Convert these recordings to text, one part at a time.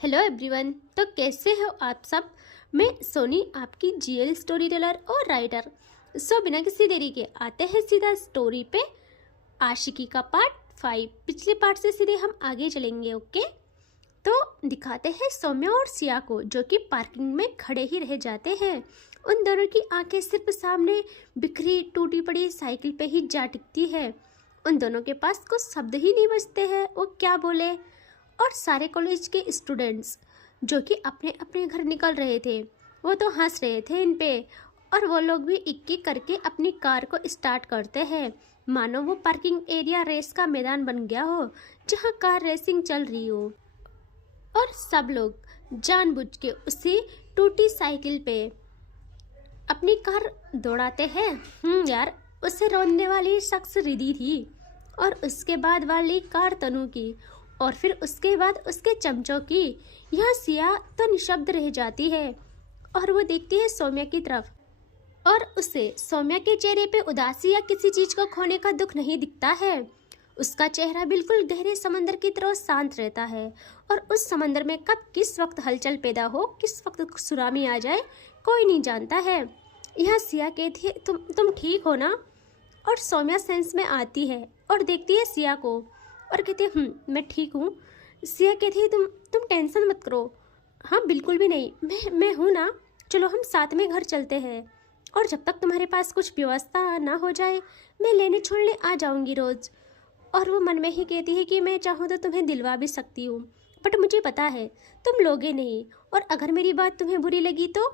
Hello everyone. तो कैसे हो आप सब। मैं सोनी, आपकी जीएल स्टोरी टेलर और राइटर। बिना किसी देरी के आते हैं सीधा स्टोरी पे। आशिकी का पार्ट 5। पिछले पार्ट से सीधे हम आगे चलेंगे। ओके, तो दिखाते हैं सौम्या और सिया को, जो कि पार्किंग में खड़े ही रह जाते हैं। उन दोनों की आंखें सिर्फ सामने बिखरी टूटी पड़ी साइकिल पे ही जा टिकती है। उन दोनों के पास कुछ शब्द ही नहीं बचते हैं, वो क्या बोले। और सारे कॉलेज के स्टूडेंट्स जो कि अपने अपने घर निकल रहे थे, वो तो हंस रहे थे इन पे। और वो लोग भी एक एक करके अपनी कार को स्टार्ट करते हैं, मानो वो पार्किंग एरिया रेस का मैदान बन गया हो, जहाँ कार रेसिंग चल रही हो। और सब लोग जानबूझ के उसी टूटी साइकिल पे अपनी कार दौड़ाते हैं। यार, उससे रोने वाली शख्स रिद्धि थी, और उसके बाद वाली कार तनु की, और फिर उसके बाद उसके चमचों की। यहाँ सिया तो निशब्द रह जाती है और वो देखती है सौम्या की तरफ, और उसे सौम्या के चेहरे पे उदासी या किसी चीज को खोने का दुख नहीं दिखता है। उसका चेहरा बिल्कुल गहरे समंदर की तरह शांत रहता है, और उस समंदर में कब किस वक्त हलचल पैदा हो, किस वक्त सुनामी आ जाए, कोई नहीं जानता है। यहाँ सिया कहती है, तुम ठीक हो ना। और सौम्या सेंस में आती है और देखती है सिया को और कहती है, मैं ठीक हूँ। सिया कहती है, तुम टेंशन मत करो। हाँ, बिल्कुल भी नहीं, मैं हूँ ना। चलो हम साथ में घर चलते हैं, और जब तक तुम्हारे पास कुछ व्यवस्था ना हो जाए, मैं लेने छोड़ने आ जाऊंगी रोज। और वो मन में ही कहती है कि मैं चाहूँ तो तुम्हें दिलवा भी सकती हूँ, बट मुझे पता है तुम लोगे नहीं, और अगर मेरी बात तुम्हें बुरी लगी तो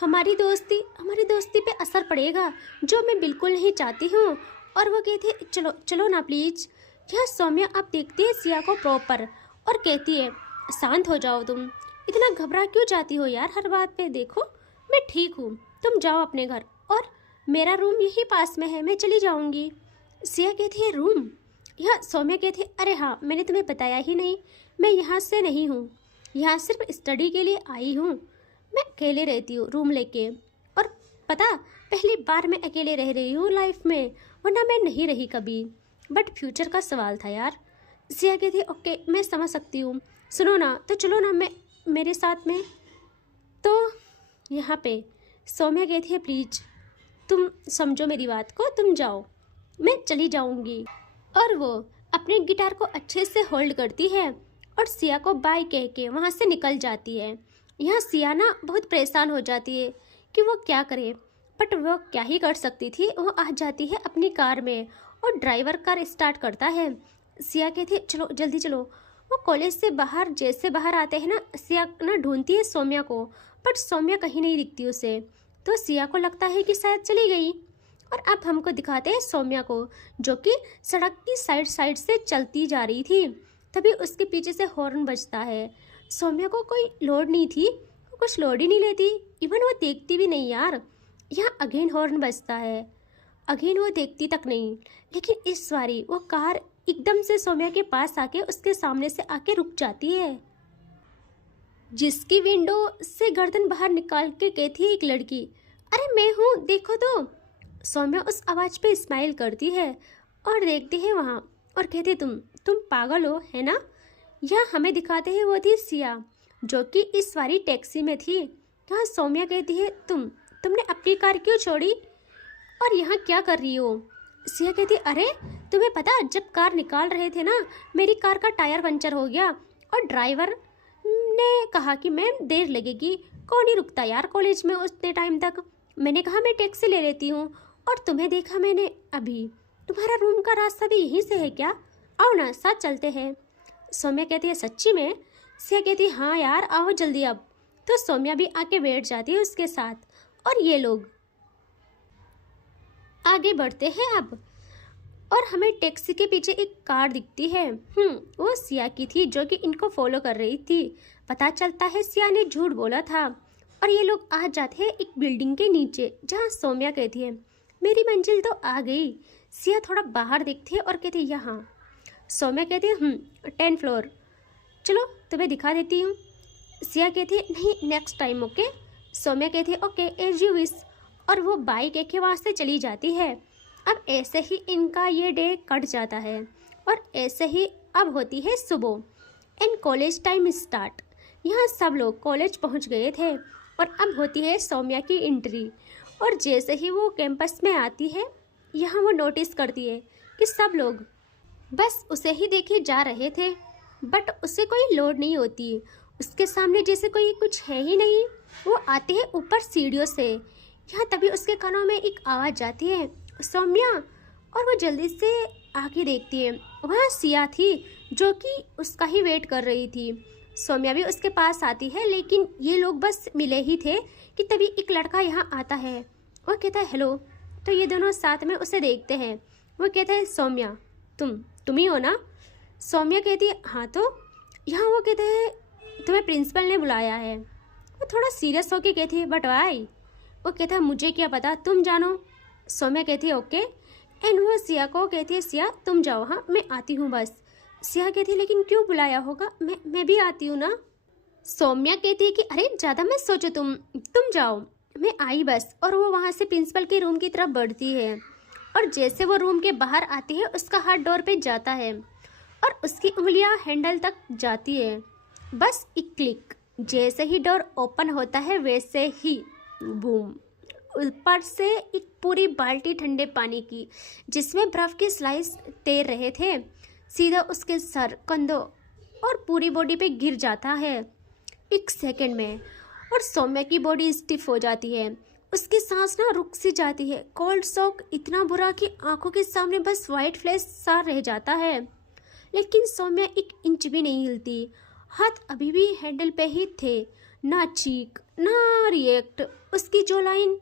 हमारी दोस्ती पे असर पड़ेगा, जो मैं बिल्कुल नहीं चाहती हूँ। और वो कहती है, चलो चलो ना प्लीज। यह सौम्या अब देखती है सिया को प्रॉपर और कहती है, शांत हो जाओ, तुम इतना घबरा क्यों जाती हो यार हर बात पे। देखो मैं ठीक हूँ, तुम जाओ अपने घर, और मेरा रूम यही पास में है, मैं चली जाऊँगी। सिया कहती है, रूम। यह सौम्या कहती है, अरे हाँ, मैंने तुम्हें बताया ही नहीं, मैं यहाँ से नहीं हूँ, यहाँ सिर्फ स्टडी के लिए आई हूँ। मैं अकेले रहती हूँ रूम लेके, और पता, पहली बार मैं अकेले रह रही हूँ लाइफ में, वरना मैं नहीं रही कभी। बट फ्यूचर का सवाल था यार। सिया कहती है, ओके मैं समझ सकती हूँ, सुनो ना, तो चलो ना मेरे साथ में। तो यहाँ पे सौम्या कहती है, प्लीज तुम समझो मेरी बात को, तुम जाओ, मैं चली जाऊँगी। और वो अपने गिटार को अच्छे से होल्ड करती है और सिया को बाय कह के वहाँ से निकल जाती है। यहाँ सिया ना बहुत परेशान हो जाती है कि वो क्या करे, बट वो क्या ही कर सकती थी। वो आ जाती है अपनी कार में और ड्राइवर कार स्टार्ट करता है। सिया कहती है, चलो जल्दी चलो। वो कॉलेज से बाहर जैसे बाहर आते हैं ना, सिया ना ढूंढती है सौम्या को, बट सौम्या कहीं नहीं दिखती उसे। तो सिया को लगता है कि शायद चली गई। और अब हमको दिखाते हैं सौम्या को, जो कि सड़क की साइड से चलती जा रही थी। तभी उसके पीछे से हॉर्न बजता है। सौम्या को कोई लोड नहीं थी, वो कुछ लोड ही नहीं लेती, इवन वो देखती भी नहीं यार। यहाँ अगेन हॉर्न बजता है, अगेन वो देखती तक नहीं। लेकिन इस बारी वो कार एकदम से सौम्या के पास आके उसके सामने से आके रुक जाती है, जिसकी विंडो से गर्दन बाहर निकाल के कहती है एक लड़की, अरे मैं हूँ, देखो तो। सौम्या उस आवाज़ पे स्माइल करती है और देखती है वहाँ, और कहती, तुम पागल हो, है ना। यह हमें दिखाते हैं वो थी सिया, जो कि इस बारी टैक्सी में थी। यहाँ सौम्या कहती है, तुमने अपनी कार क्यों छोड़ी और यहाँ क्या कर रही हो। सिया कहती, अरे तुम्हें पता, जब कार निकाल रहे थे ना, मेरी कार का टायर पंचर हो गया, और ड्राइवर ने कहा कि मैम देर लगेगी। कौन ही रुकता यार कॉलेज में उतने टाइम तक। मैंने कहा मैं टैक्सी ले लेती हूँ, और तुम्हें देखा मैंने अभी। तुम्हारा रूम का रास्ता भी यहीं से है क्या, आओ ना साथ चलते हैं। सौम्या कहती है, सच्ची में। सिया कहती है, हाँ यार आओ जल्दी अब। तो सौम्या भी आके बैठ जाती है उसके साथ, और ये लोग आगे बढ़ते हैं अब। और हमें टैक्सी के पीछे एक कार दिखती है। वो सिया की थी, जो कि इनको फॉलो कर रही थी। पता चलता है सिया ने झूठ बोला था, और ये लोग आ जाते हैं एक बिल्डिंग के नीचे, जहाँ सौम्या कहती है, मेरी मंजिल तो आ गई। सिया थोड़ा बाहर देखती है और कहती है, यहाँ। सौम्या कहती है, 10 फ्लोर, चलो तुम्हें दिखा देती हूँ। सिया कहती है, नहीं नेक्स्ट टाइम, ओके। सौम्या कहती है, ओके एज यू विश। और वो बाइक एक वहाँ से चली जाती है। अब ऐसे ही इनका ये डे कट जाता है, और ऐसे ही अब होती है सुबह। And college time start. यहाँ सब लोग कॉलेज पहुँच गए थे और अब होती है सौम्या की एंट्री। और जैसे ही वो कैंपस में आती है, यहाँ वो नोटिस करती है कि सब लोग बस उसे ही देखे जा रहे थे, बट उसे कोई लोड नहीं होती। उसके सामने जैसे कोई कुछ है ही नहीं। वो आते हैं ऊपर सीढ़ियों से। यहाँ तभी उसके कानों में एक आवाज़ जाती है, सौम्या। और वो जल्दी से आके देखती है, वहाँ सिया थी जो कि उसका ही वेट कर रही थी। सौम्या भी उसके पास आती है, लेकिन ये लोग बस मिले ही थे कि तभी एक लड़का यहाँ आता है। वो कहता है हेलो। तो ये दोनों साथ में उसे देखते हैं। वो कहता है सौम्या तुम ही हो ना? सौम्या कहती है हाँ। तो यहाँ वो कहते हैं तुम्हें प्रिंसिपल ने बुलाया है। वो थोड़ा सीरियस होके कहती है बट वाई? वो कहता है मुझे क्या पता, तुम जानो। सौम्या कहती है ओके। एंड वो सिया को कहती है सिया तुम जाओ, हाँ मैं आती हूँ बस। सिया कहती है लेकिन क्यों बुलाया होगा, मैं भी आती हूँ ना। सौम्या कहती है कि अरे ज़्यादा मत सोचो, तुम जाओ, मैं आई बस। और वो वहाँ से प्रिंसिपल के रूम की तरफ बढ़ती है। और जैसे वो रूम के बाहर आती है, उसका हाथ डोर पे जाता है और उसकी उंगलियां हैंडल तक जाती है। बस एक क्लिक, जैसे ही डोर ओपन होता है वैसे ही बूम, ऊपर से एक पूरी बाल्टी ठंडे पानी की जिसमें बर्फ के स्लाइस तैर रहे थे, सीधा उसके सर, कंधों और पूरी बॉडी पे गिर जाता है एक सेकंड में। और सौम्या की बॉडी स्टिफ हो जाती है, उसकी सांस ना रुक सी जाती है। कोल्ड शॉक इतना बुरा कि आंखों के सामने बस वाइट फ्लैश सा रह जाता है। लेकिन सौम्या एक इंच भी नहीं हिलती, हाथ अभी भी हैंडल पे ही थे, ना चीख ना रिएक्ट। उसकी जो लाइन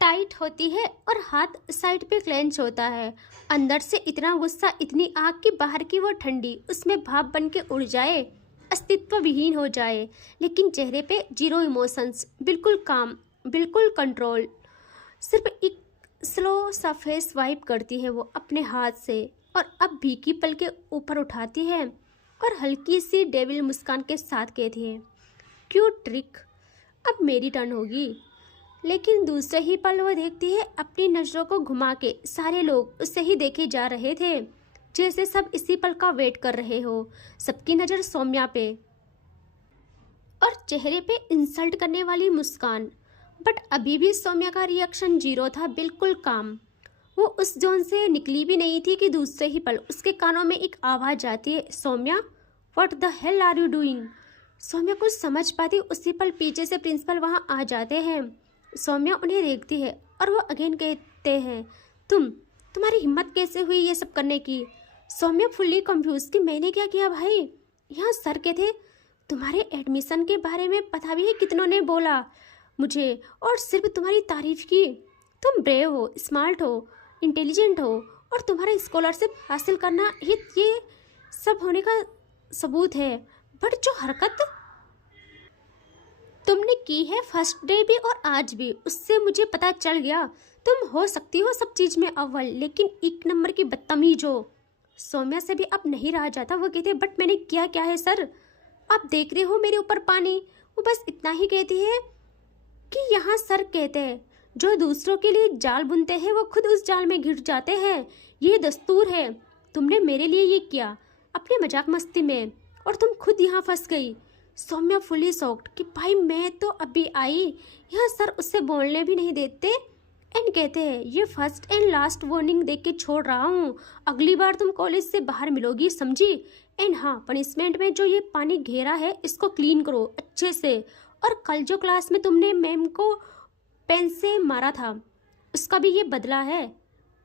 टाइट होती है और हाथ साइड पे क्लेंच होता है। अंदर से इतना गुस्सा, इतनी आग की बाहर की वो ठंडी उसमें भाप बन के उड़ जाए, अस्तित्व विहीन हो जाए। लेकिन चेहरे पे जीरो इमोशंस, बिल्कुल काम, बिल्कुल कंट्रोल। सिर्फ एक स्लो सा फेस वाइप करती है वो अपने हाथ से और अब भीगी पल के ऊपर उठाती है और हल्की सी डेविल मुस्कान के साथ कहती है क्यूट ट्रिक, अब मेरी टर्न होगी। लेकिन दूसरे ही पल वो देखती है अपनी नजरों को घुमा के सारे लोग उससे ही देखे जा रहे थे, जैसे सब इसी पल का वेट कर रहे हो। सबकी नज़र सौम्या पे और चेहरे पे इंसल्ट करने वाली मुस्कान। बट अभी भी सौम्या का रिएक्शन जीरो था, बिल्कुल काम। वो उस जोन से निकली भी नहीं थी कि दूसरे ही पल उसके कानों में एक आवाज़ आती है, Saumya what the hell are you doing. Saumya कुछ समझ पाती उसी पल पीछे से प्रिंसिपल वहाँ आ जाते हैं। सौम्या उन्हें देखती है और वो अगेन कहते हैं तुम्हारी हिम्मत कैसे हुई ये सब करने की। सौम्या फुल्ली कंफ्यूज कि मैंने क्या किया भाई। यहाँ सर के थे, तुम्हारे एडमिशन के बारे में पता भी है कितनों ने बोला मुझे, और सिर्फ तुम्हारी तारीफ की। तुम ब्रेव हो, स्मार्ट हो, इंटेलिजेंट हो और तुम्हारा स्कॉलरशिप हासिल करना ही ये सब होने का सबूत है। बट जो हरकत तुमने की है फर्स्ट डे भी और आज भी, उससे मुझे पता चल गया तुम हो सकती हो सब चीज़ में अव्वल, लेकिन एक नंबर की बदतमीज हो। सौम्या से भी अब नहीं रहा जाता। वो कहते बट मैंने किया क्या है सर, आप देख रहे हो मेरे ऊपर पानी। वो बस इतना ही कहती है कि यहाँ सर कहते हैं जो दूसरों के लिए जाल बुनते हैं वो खुद उस जाल में घिर जाते हैं, ये दस्तूर है। तुमने मेरे लिए ये किया अपने मजाक मस्ती में और तुम खुद यहाँ फंस गई। सौम्या फुली शॉक्ड कि भाई मैं तो अभी आई, यहाँ सर उससे बोलने भी नहीं देते एंड कहते हैं ये फर्स्ट एंड लास्ट वार्निंग देख के छोड़ रहा हूँ, अगली बार तुम कॉलेज से बाहर मिलोगी, समझी। एंड हाँ, पनिशमेंट में जो ये पानी घेरा है इसको क्लीन करो अच्छे से, और कल जो क्लास में तुमने मैम को पेन से मारा था उसका भी ये बदला है,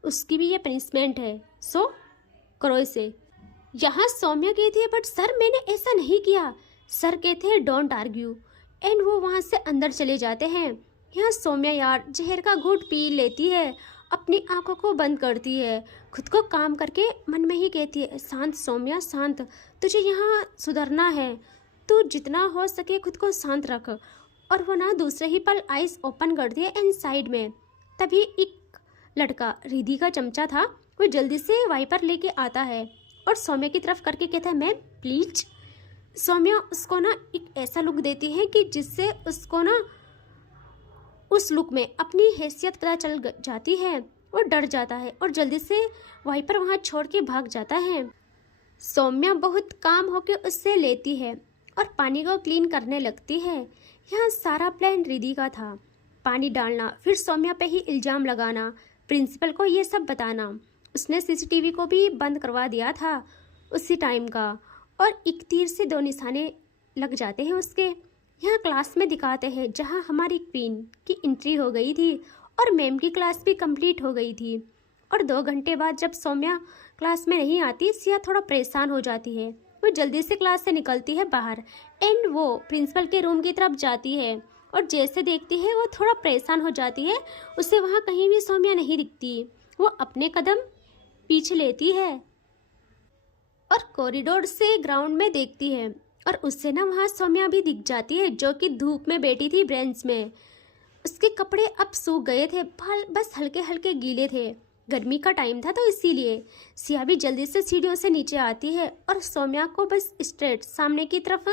उसकी भी ये पनिशमेंट है, सो करो इसे। यहाँ सौम्या कहती है बट सर मैंने ऐसा नहीं किया। सर कहते हैं डोंट आर्ग्यू एंड वो वहाँ से अंदर चले जाते हैं। यहाँ सौम्या यार जहर का घूंट पी लेती है, अपनी आंखों को बंद करती है, खुद को काम करके मन में ही कहती है शांत सौम्या शांत, तुझे यहाँ सुधरना है, तू जितना हो सके खुद को शांत रख। और वो ना दूसरे ही पल आइज ओपन कर दिए एंड साइड में तभी एक लड़का, रिधि का चमचा था, वो जल्दी से वाइपर लेके आता है और सौम्या की तरफ करके कहता है मैम प्लीज। सौम्या उसको ना एक ऐसा लुक देती है कि जिससे उसको ना उस लुक में अपनी हैसियत पता चल जाती है। वो डर जाता है और जल्दी से वाइपर वहाँ छोड़ के भाग जाता है। सौम्या बहुत काम होके उससे लेती है और पानी को क्लीन करने लगती है। यहाँ सारा प्लान रिधि का था, पानी डालना, फिर सौम्या पे ही इल्ज़ाम लगाना, प्रिंसिपल को ये सब बताना। उसने सीसीटीवी को भी बंद करवा दिया था उसी टाइम का, और एक तीर से दो निशाने लग जाते हैं उसके। यहाँ क्लास में दिखाते हैं जहाँ हमारी क्वीन की एंट्री हो गई थी और मैम की क्लास भी कंप्लीट हो गई थी। और 2 घंटे बाद जब सौम्या क्लास में नहीं आती, सिया थोड़ा परेशान हो जाती है। वो जल्दी से क्लास से निकलती है बाहर एंड वो प्रिंसिपल के रूम की तरफ जाती है, और जैसे देखती है वो थोड़ा परेशान हो जाती है। उसे वहाँ कहीं भी सौम्या नहीं दिखती। वो अपने कदम पीछे लेती है और कॉरिडोर से ग्राउंड में देखती है, और उससे ना वहाँ सौम्या भी दिख जाती है जो कि धूप में बैठी थी बेंच में। उसके कपड़े अब सूख गए थे, बाल बस हल्के हल्के गीले थे, गर्मी का टाइम था तो इसीलिए। सिया भी जल्दी से सीढ़ियों से नीचे आती है और सौम्या को बस स्ट्रेट सामने की तरफ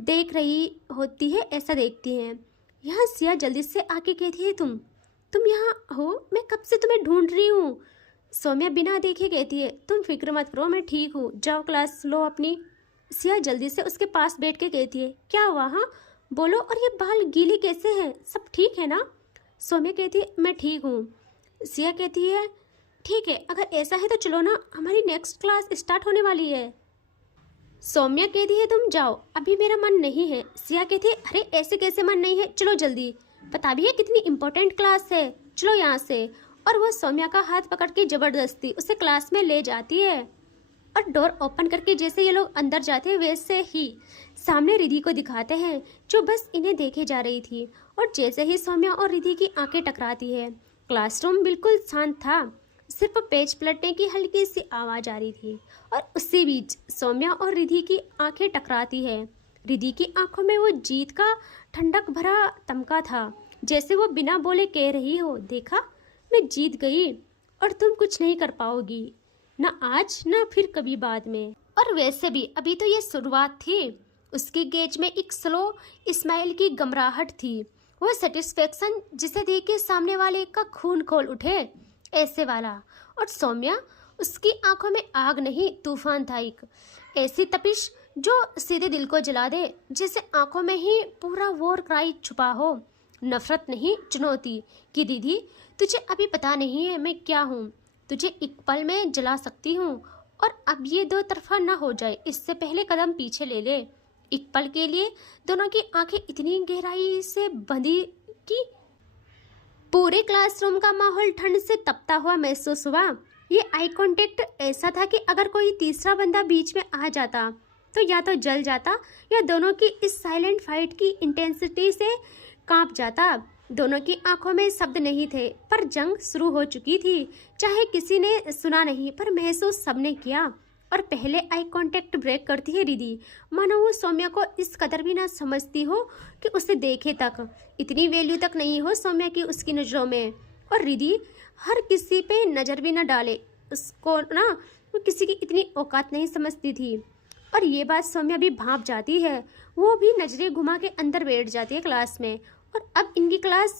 देख रही होती है, ऐसा देखती है। यहाँ सिया जल्दी से आके कहती है, तुम यहाँ हो, मैं कब से तुम्हें ढूंढ रही हूँ। सौम्या बिना देखे कहती है, तुम फिक्र मत करो, मैं ठीक हूँ, जाओ क्लास लो अपनी। सिया जल्दी से उसके पास बैठ के कहती है, क्या हुआ, हाँ बोलो, और ये बाल गीले कैसे हैं, सब ठीक है ना। सौम्या कहती है, मैं ठीक हूँ। सिया कहती है, ठीक है, अगर ऐसा है तो चलो ना, हमारी नेक्स्ट क्लास स्टार्ट होने वाली है। सौम्या कहती है, तुम जाओ, अभी मेरा मन नहीं है। सिया कहती है, अरे ऐसे कैसे मन नहीं है, चलो जल्दी, पता भी है कितनी इंपॉर्टेंट क्लास है, चलो यहाँ से। और वो सौम्या का हाथ पकड़ के जबरदस्ती उसे क्लास में ले जाती है, और डोर ओपन करके जैसे ये लोग अंदर जाते हैं वैसे ही सामने रिधि को दिखाते हैं जो बस इन्हें देखे जा रही थी। और जैसे ही सौम्या और रिधि की आंखें टकराती है, क्लासरूम बिल्कुल शांत था, सिर्फ पेज पलटने की हल्की सी आवाज आ रही थी। और उसी बीच सौम्या और रिधि की आंखें टकराती है। रिधि की आंखों में वो जीत का ठंडक भरा तमका था, जैसे वो बिना बोले कह रही हो, देखा मैं जीत गई और तुम कुछ नहीं कर पाओगी, ना आज ना फिर कभी बाद में। और वैसे भी अभी तो ये शुरुआत थी। उसकी गेज में एक स्लो स्माइल की गमराहट थी, वो सेटिस्फेक्शन जिसे देख के सामने वाले का खून खोल उठे, ऐसे वाला। और सौम्या, उसकी आंखों में आग नहीं तूफान था, एक ऐसी तपिश जो सीधे दिल को जला दे, जैसे आंखों में ही पूरा वॉर क्राई छुपा हो। नफरत नहीं, चुनौती कि दीदी तुझे अभी पता नहीं है मैं क्या हूँ, तुझे एक पल में जला सकती हूँ, और अब ये दो तरफा ना हो जाए, इससे पहले कदम पीछे ले ले। एक पल के लिए दोनों की आंखें इतनी गहराई से बंधी कि पूरे क्लासरूम का माहौल ठंड से तपता हुआ महसूस हुआ। ये आई कांटेक्ट ऐसा था कि अगर कोई तीसरा बंदा बीच में आ जाता तो या तो जल जाता या दोनों की इस साइलेंट फाइट की इंटेंसिटी से कांप जाता। दोनों की आंखों में शब्द नहीं थे, पर जंग शुरू हो चुकी थी। चाहे किसी ने सुना नहीं, पर महसूस सबने किया। और पहले आई कांटेक्ट ब्रेक करती है रिधि, मानो वो सौम्या को इस कदर भी ना समझती हो कि उसे देखे तक, इतनी वैल्यू तक नहीं हो सौम्या की उसकी नज़रों में। और रिधि हर किसी पे नज़र भी ना डाले, उसको ना वो किसी की इतनी औकात नहीं समझती थी। और ये बात सौम्या भी भांप जाती है, वो भी नजरें घुमा के अंदर बैठ जाती है क्लास में। और अब इनकी क्लास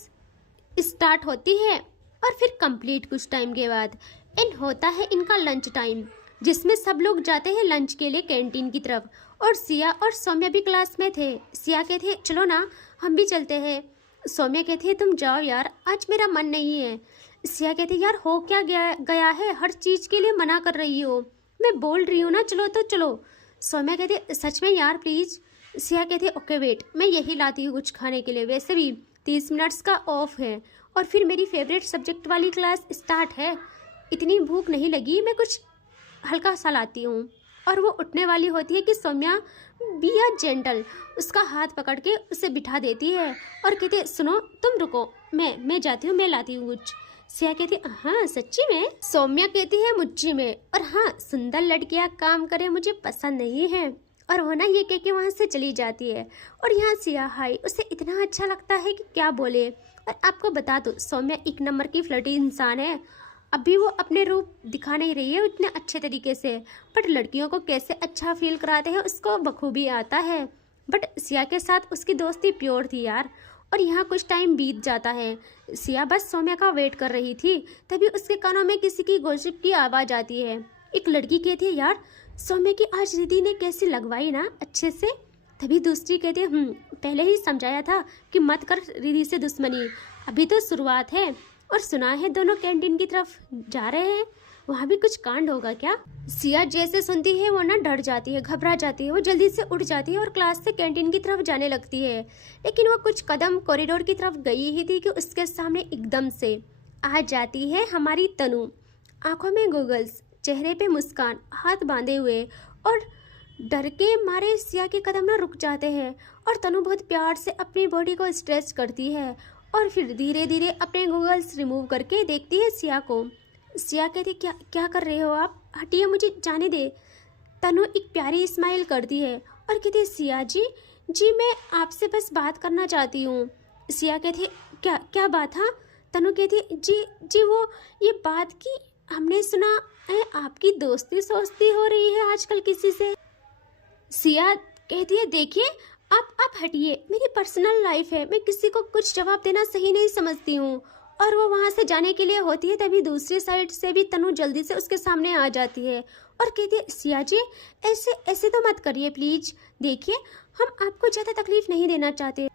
स्टार्ट होती है, और फिर कंप्लीट कुछ टाइम के बाद एंड होता है इनका लंच टाइम, जिसमें सब लोग जाते हैं लंच के लिए कैंटीन की तरफ। और सिया और सौम्या भी क्लास में थे। सिया कहते हैं, चलो ना हम भी चलते हैं। सौम्या कहती है, तुम जाओ यार, आज मेरा मन नहीं है। सिया कहती है, यार हो क्या गया है, हर चीज़ के लिए मना कर रही हो, मैं बोल रही हूँ ना चलो तो चलो। सौम्या कहती है, सच में यार प्लीज़। सिया कहती है, ओके वेट, मैं यही लाती हूँ कुछ खाने के लिए, वैसे भी 30 मिनट्स का ऑफ है और फिर मेरी फेवरेट सब्जेक्ट वाली क्लास स्टार्ट है, इतनी भूख नहीं लगी, मैं कुछ हल्का सा लाती हूँ। और वो उठने वाली होती है कि सौम्या बिया जेंटल उसका हाथ पकड़ के उसे बिठा देती है और कहती है, सुनो तुम रुको, मैं जाती हूँ, मैं लाती हूँ कुछ। सिया कहती है, हाँ सच्ची में। सौम्या कहती है, मुझी में। और हाँ, सुंदर लड़कियाँ काम करे मुझे पसंद नहीं है। और वो ना ये कह के वहाँ से चली जाती है। और यहाँ सिया हाई उसे इतना अच्छा लगता है कि क्या बोले। और आपको बता दो, सौम्या एक नंबर की फ्लर्टी इंसान है। अभी वो अपने रूप दिखा नहीं रही है उतने अच्छे तरीके से, बट लड़कियों को कैसे अच्छा फील कराते हैं उसको बखूबी आता है। बट सिया के साथ उसकी दोस्ती प्योर थी यार। और यहाँ कुछ टाइम बीत जाता है। सिया बस सौम्या का वेट कर रही थी, तभी उसके कानों में किसी की गॉसिप की आवाज़ आती है। एक लड़की कहती है, यार सौम्या की आज रिद्धि ने कैसी लगवाई ना अच्छे से। तभी दूसरी कहती है पहले ही समझाया था कि मत कर रिद्धि से दुश्मनी, अभी तो शुरुआत है। और सुना है दोनों कैंटीन की तरफ जा रहे हैं, वहाँ भी कुछ कांड होगा क्या। सिया जैसे सुनती है वो ना डर जाती है, घबरा जाती है, वो जल्दी से उठ जाती है और क्लास से कैंटीन की तरफ जाने लगती है। लेकिन वो कुछ कदम कॉरिडोर की तरफ गई ही थी कि उसके सामने एकदम से आ जाती है हमारी तनु, आंखों में गॉगल्स, चेहरे पे मुस्कान, हाथ बांधे हुए। और डर के मारे सिया के कदम ना रुक जाते हैं और तनु बहुत प्यार से अपनी बॉडी को स्ट्रेच करती है और फिर धीरे धीरे अपने गॉगल्स रिमूव करके देखती है सिया को। सिया कहती क्या क्या कर रहे हो आप, हटिए, मुझे जाने दे। तनु एक प्यारी स्माइल करती है और कहती है सिया जी मैं आपसे बस बात करना चाहती हूँ। सिया कहती है क्या क्या बात। हाँ, तनु कहती है जी वो ये बात कि हमने सुना है आपकी दोस्ती सोस्ती हो रही है आजकल किसी से। सिया कहती है देखिए आप हटिए, मेरी पर्सनल लाइफ है, मैं किसी को कुछ जवाब देना सही नहीं समझती हूँ। और वो वहाँ से जाने के लिए होती है, तभी दूसरी साइड से भी तनु जल्दी से उसके सामने आ जाती है और कहती है सिया जी ऐसे ऐसे तो मत करिए प्लीज, देखिए हम आपको ज़्यादा तकलीफ नहीं देना चाहते,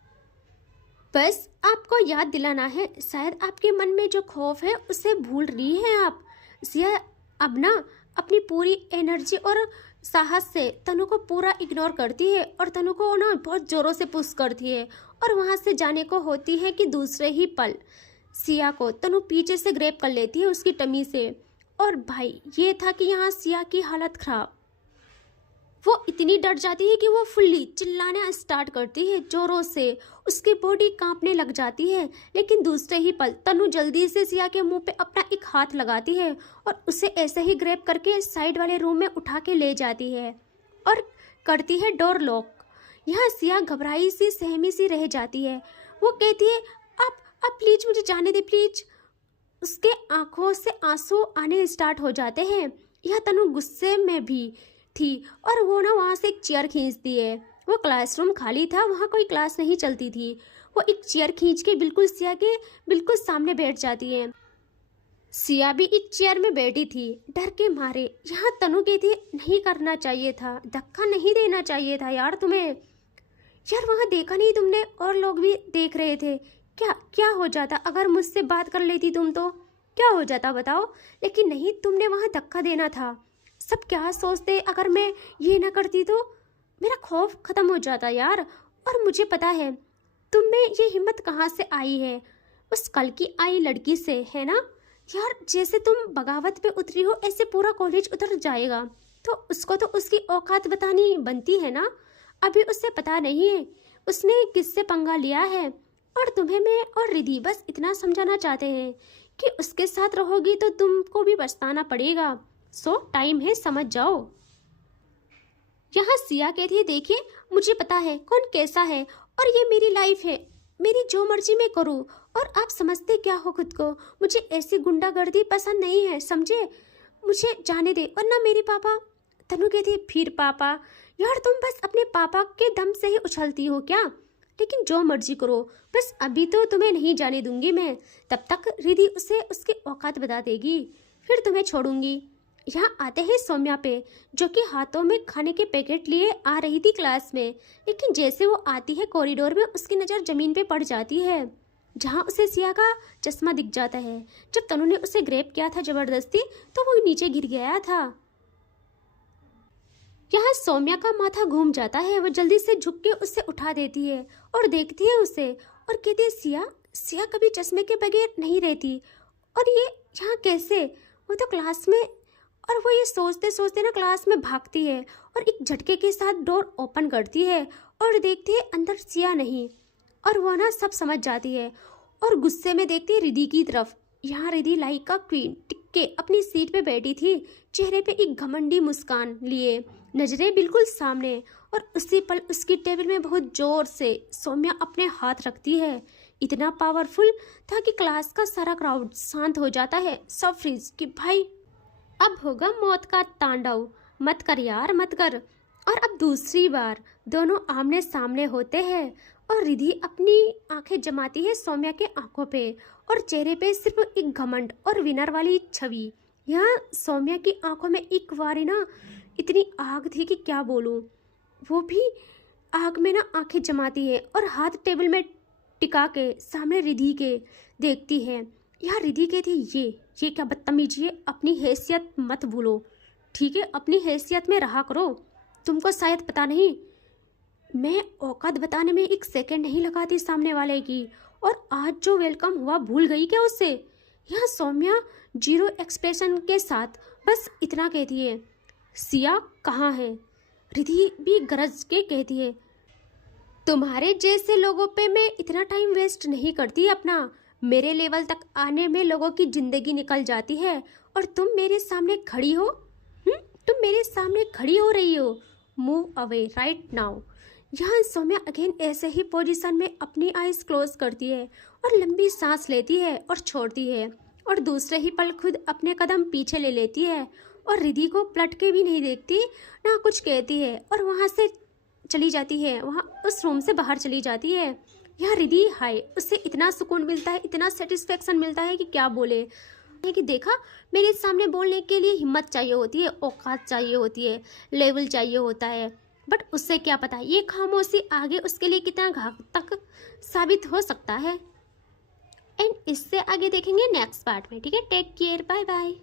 बस आपको याद दिलाना है, शायद आपके मन में जो खौफ है उसे भूल रही हैं आप। सिया अब ना अपनी पूरी एनर्जी और साहस से तनु को पूरा इग्नोर करती है और तनु को ना बहुत जोरों से पुश करती है और वहाँ से जाने को होती है कि दूसरे ही पल सिया को तनु पीछे से ग्रैब कर लेती है उसकी टमी से। और भाई ये था कि यहाँ सिया की हालत खराब, वो इतनी डर जाती है कि वो फुल्ली चिल्लाना स्टार्ट करती है जोरों से, उसकी बॉडी कांपने लग जाती है। लेकिन दूसरे ही पल तनु जल्दी से सिया के मुंह पे अपना एक हाथ लगाती है और उसे ऐसे ही ग्रैब करके साइड वाले रूम में उठा के ले जाती है और करती है डोर लॉक। यहाँ सिया घबराई सी सहमी सी रह जाती है, वो कहती है आप प्लीज मुझे जाने दे प्लीज। उसके आंखों से आंसू आने स्टार्ट हो जाते हैं। यह तनु गुस्से में भी थी और वो ना वहाँ से एक चेयर खींचती है, वो क्लासरूम खाली था, वहाँ कोई क्लास नहीं चलती थी। वो एक चेयर खींच के बिल्कुल सिया के बिल्कुल सामने बैठ जाती है। सिया भी एक चेयर में बैठी थी डर के मारे। यहाँ तनु कहती है नहीं करना चाहिए था, धक्का नहीं देना चाहिए था यार तुम्हें, यार वहाँ देखा नहीं तुमने, और लोग भी देख रहे थे, क्या हो जाता अगर मुझसे बात कर लेती तुम, तो क्या हो जाता बताओ। लेकिन नहीं, तुमने वहाँ धक्का देना था, सब क्या सोचते अगर मैं ये ना करती तो। मेरा खौफ खत्म हो जाता यार। और मुझे पता है तुम में ये हिम्मत कहाँ से आई है, उस कल की आई लड़की से, है ना यार। जैसे तुम बगावत पे उतरी हो ऐसे पूरा कॉलेज उतर जाएगा, तो उसको तो उसकी औकात बतानी बनती है ना। अभी उससे पता नहीं है उसने किससे पंगा लिया है। और तुम्हें मैं और रिद्धि बस इतना समझाना चाहते हैं कि उसके साथ रहोगी तो तुमको भी पछताना पड़ेगा, सो टाइम है, समझ जाओ। यहाँ सिया कहती है देखिए मुझे पता है कौन कैसा है और ये मेरी लाइफ है, मेरी जो मर्जी मैं करूँ, और आप समझते क्या हो खुद को। मुझे ऐसी गुंडागर्दी पसंद नहीं है, समझे, मुझे जाने दे वरना मेरे पापा। तनु कहती है फिर पापा, यार तुम बस अपने पापा के दम से ही उछलती हो क्या। लेकिन जो मर्जी करो, बस अभी तो तुम्हें नहीं जाने दूंगी मैं, तब तक रिद्धि उसे उसकी औकात बता देगी, फिर तुम्हें छोड़ूंगी। यहाँ आते हैं सौम्या पे, जो कि हाथों में खाने के पैकेट लिए आ रही थी क्लास में। लेकिन जैसे वो आती है कॉरिडोर में उसकी नज़र ज़मीन पे पड़ जाती है, जहाँ उसे सिया का चश्मा दिख जाता है। जब तनु ने उसे ग्रैब किया था ज़बरदस्ती तो वो नीचे गिर गया था। यहाँ सौम्या का माथा घूम जाता है, वो जल्दी से झुक के उसे उठा देती है और देखती है उसे और कहती है सिया कभी चश्मे के बगैर नहीं रहती, और ये यहाँ कैसे। वो तो क्लास में, और वो ये सोचते सोचते ना क्लास में भागती है और एक झटके के साथ डोर ओपन करती है और देखती है अंदर सिया नहीं, और वो ना सब समझ जाती है और गुस्से में देखती है रिद्धि की तरफ। यहाँ रिद्धि लाइक का क्वीन टिक्के अपनी सीट पे बैठी थी, चेहरे पे एक घमंडी मुस्कान लिए, नजरें बिल्कुल सामने। और उसी पल उसकी टेबल में बहुत जोर से सौम्या अपने हाथ रखती है, इतना पावरफुल था कि क्लास का सारा क्राउड शांत हो जाता है, सब फ्रीज कि भाई अब होगा मौत का तांडव, मत कर यार मत कर। और अब दूसरी बार दोनों आमने सामने होते हैं और रिद्धि अपनी आंखें जमाती है सौम्या के आंखों पे और चेहरे पे सिर्फ एक घमंड और विनर वाली छवि। यहाँ सौम्या की आंखों में एक बारी ना इतनी आग थी कि क्या बोलूं। वो भी आग में ना आंखें जमाती है और हाथ टेबल में टिका के सामने रिधि के देखती है। यार रिधि कहती है ये क्या बदतमीजी है, अपनी हैसियत मत भूलो, ठीक है, अपनी हैसियत में रहा करो। तुमको शायद पता नहीं, मैं औकात बताने में एक सेकंड नहीं लगाती सामने वाले की, और आज जो वेलकम हुआ भूल गई क्या उससे। यहाँ सौम्या जीरो एक्सप्रेशन के साथ बस इतना कहती है, सिया कहाँ है। रिधि भी गरज के कहती है, तुम्हारे जैसे लोगों पे मैं इतना टाइम वेस्ट नहीं करती अपना, मेरे लेवल तक आने में लोगों की जिंदगी निकल जाती है, और तुम मेरे सामने खड़ी हो। तुम मेरे सामने खड़ी हो रही हो, मूव अवे राइट नाउ। यहाँ सौम्या अगेन ऐसे ही पोजीशन में अपनी आईज क्लोज करती है और लंबी सांस लेती है और छोड़ती है, और दूसरे ही पल खुद अपने कदम पीछे ले लेती है और रिधि को पलट के भी नहीं देखती, ना कुछ कहती है, और वहाँ से चली जाती है, वहाँ उस रूम से बाहर चली जाती है। यहाँ रिधि हाय, उससे इतना सुकून मिलता है, इतना सेटिस्फेक्शन मिलता है कि क्या बोले। कि देखा, मेरे सामने बोलने के लिए हिम्मत चाहिए होती है, औकात चाहिए होती है, लेवल चाहिए होता है, बट उससे क्या पता ये खामोशी आगे उसके लिए कितना घातक साबित हो सकता है। एंड इससे आगे देखेंगे नेक्स्ट पार्ट में, ठीक है। Take care, bye bye.